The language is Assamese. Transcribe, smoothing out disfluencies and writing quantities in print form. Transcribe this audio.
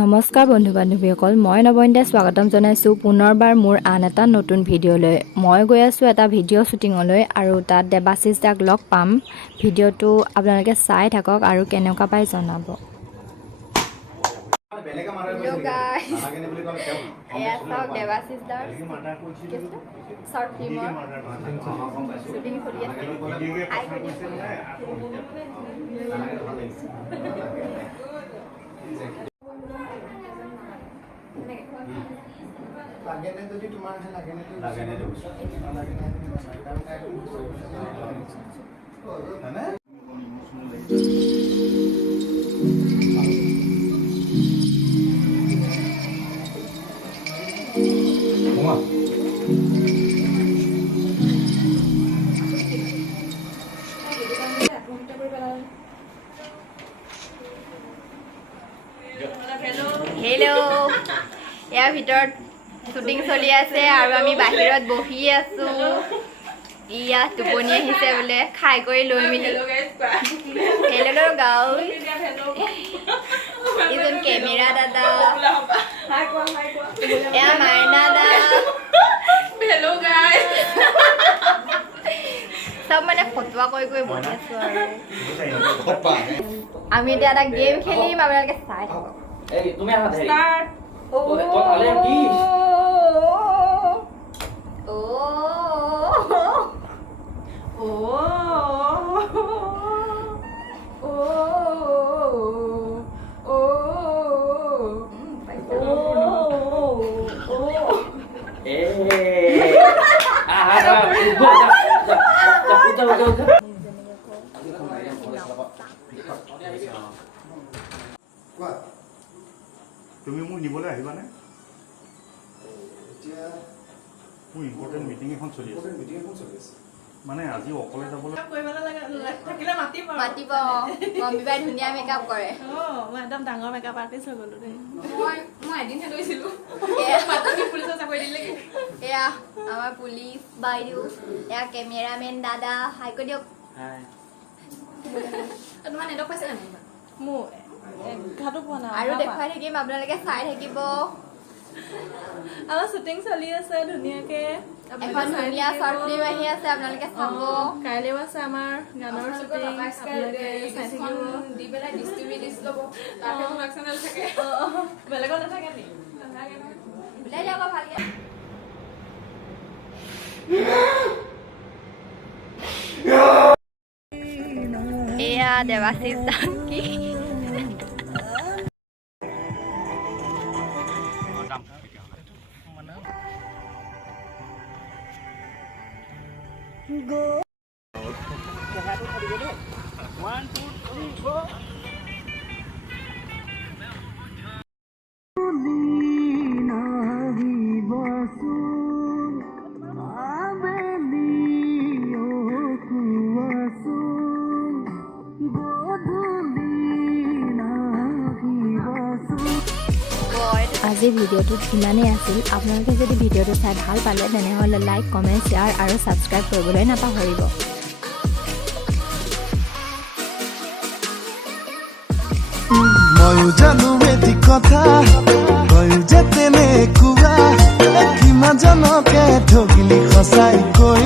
নমস্কাৰ বন্ধু বান্ধৱীসকল, মই নৱনীতাই স্বাগতম জনাইছোঁ পুনৰবাৰ মোৰ আন এটা নতুন ভিডিঅ'লৈ। মই গৈ আছোঁ এটা ভিডিঅ' শ্বুটিঙলৈ আৰু তাত দেৱাশিস দাক লগ পাম। ভিডিঅ'টো আপোনালোকে চাই থাকক আৰু কেনেকুৱা পাই জনাব। হেল্ল' গাইজ, এয়া চাওক দেৱাশিস দাৰ শ্বৰ্ট ফিল্মৰ শ্বুটিং চলি আছে। হাই কৰি দিছোঁ। লাগেনে যদি তোমাৰ লাগেনে হেল্ল', ইয়াৰ ভিতৰত শ্বুটিং চলি আছে আৰু আমি বাহিৰত বহি আছো। ইয়া টোপনি আহিছে বোলে, খাই কৰি লৈ মেলি। হেল্ল' গাঁৱত এইজন কেমেৰা দাদা, এয়া মাইনা দা, চব মানে ফটোৱা কৰি কৰি বহি আছো আৰু আমি এতিয়া এটা গেম খেলিম, আপোনালোকে চাই থাকক। Start. তুমি মোক নিবলৈ আহিবানে? মোৰ ইম্পৰ্টেণ্ট মিটিং এখন চলি আছে। মানে আজি অকলে যাবলৈ মাতিব। মম্মীবাই ধুনীয়া মেকআপ কৰে। মই একদম ডাঙৰ মেকআপ আৰ্টিষ্ট হৈ গলো দেই। মই এদিনহে লৈছিলো। এয়া আমাৰ পুলিচ বাইদেউ, এয়া কেমেৰামেন দাদা। হাই কৰি দিয়ক। তোমাৰ নেটৱৰ্ক পাইছে নাই? মোৰ ঘাটো পোৱা নাই আৰু দেখুৱাই থাকিম, আপোনালোকে চাই থাকিব। আমাৰ শ্বুটিং চলি আছে ধুনীয়াকে। এখন ধুনীয়া শ্বৰ্ট ফিল্ম আহি আছে, আপোনালোকে চাব। কাইলৈও আছে আমাৰ গানৰ শ্বুটিং, আপোনালোকে চাই থাকিব। বেলেগত নাথাকে নি? ওলাই যাওক ভালকে। এয়া দেৱাশিস দা কি আজিৰ ভিডিঅ'টোত ইমানেই আছিল। আপোনালোকে যদি ভিডিঅ'টো চাই ভাল পালে তেনেহ'লে লাইক, কমেণ্ট, শ্বেয়াৰ আৰু ছাবস্ক্ৰাইব কৰিবলৈ নাপাহৰিব। ময়ো জানো এটি কথা, তয়ো যে তেনেকুৱা, কিমানজনকে ঠগিলি সঁচাই কৈ